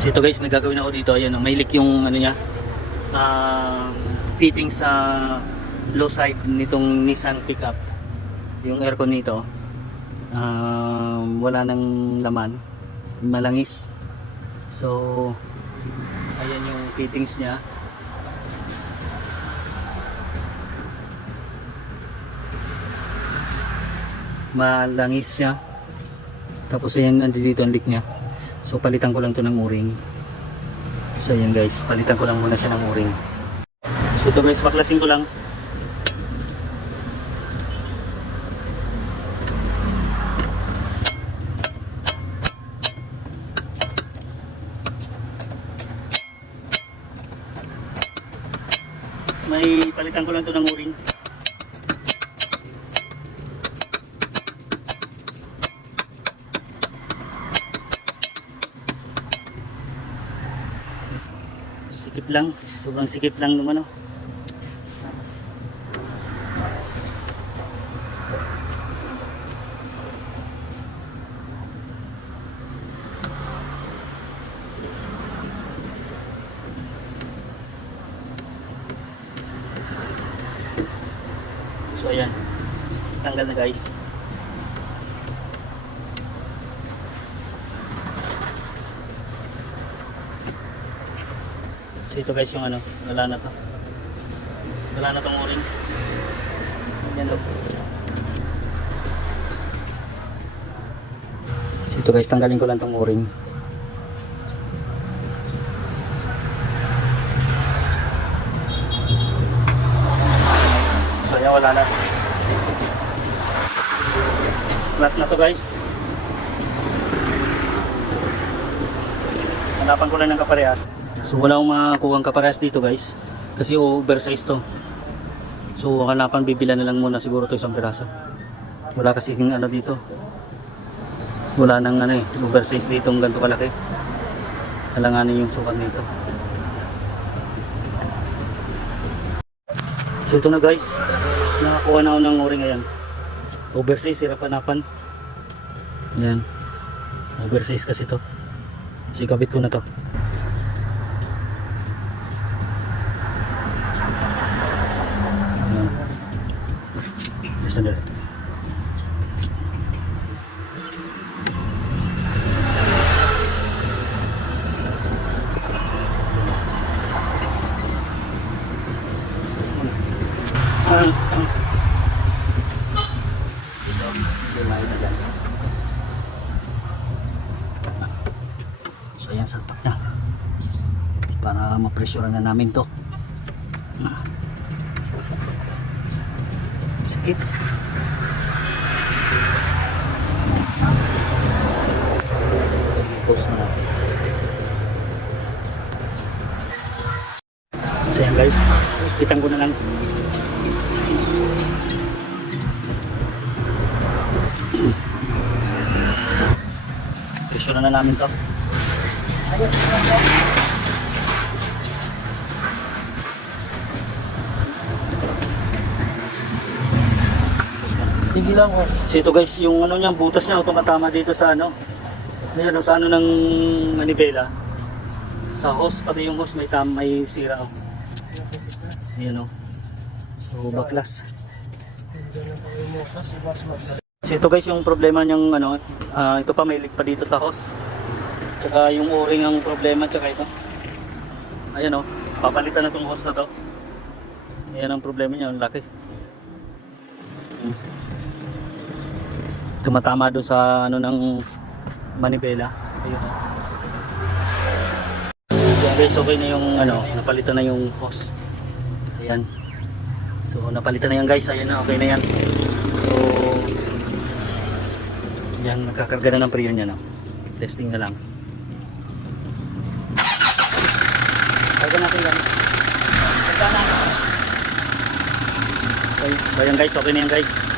So ito guys, may gagawin ako dito. Ayan, oh, may leak yung ano niya. Um, fitting sa low side nitong Nissan pickup. Yung aircon nito. Um, wala nang laman. Malangis. So, ayan yung fittings niya. Malangis siya. Tapos ayan, andi dito ang leak niya. So palitan ko lang to ng o-ring. So ayan guys, palitan ko lang muna siya ng o-ring. So ito guys, baklasin ko lang. May palitan ko lang to ng o-ring. Sikip lang, sobrang sikip lang nung ano. So ayan, tanggal na guys. So guys yung ano, wala na to. Wala na tong o-ring. Yan o. Ito guys, tanggalin ko lang tong o-ring. So yan, wala na. Flat na to guys. Hanapan ko lang ng kaparehas. So wala akong makakuha ang kaparehas dito guys. Kasi oversize to. So hanapan bibila na lang muna siguro to isang piraso. Wala kasi yung ano dito. Wala nang ano eh, oversize dito ng ganito kalaki. Alanganin yung sukat nito. So ito na guys. Nakakuha na ako ng o-ring ngayon. Oversize, hirap hanapan. Yan. Oversize kasi to. So ikabit ko na to. Sandali. So ayan, salpak na. Para mapresyoran na namin to. Na natin. So yan guys, kitang ko na lang. Presyo na namin to. Tigilan ko. So ito guys, yung ano niya, butas niya tumatama dito sa ano. Ayan, oh, sa ano ng manibela. Sa hose, pati yung hose may tam, may sira. Oh. Ayan oh. So baklas. So ito guys, yung problema niyang ano, ah, ito pa may leak pa dito sa hose. Tsaka yung o-ring ang problema, tsaka ito. Ayan oh, papalitan na tong hose na to. Ayan ang problema niya, ang laki. Hmm tumatama doon sa ano ng manibela. Ayun. So guys, okay na yung ano, napalitan na yung hose. Ayan. So napalitan na yan guys, ayan na, okay na yan. So yan, nagkakarga na ng priyon niya no. Testing na lang. Karga natin yan. Karga na. So, so yan guys, okay na yan guys.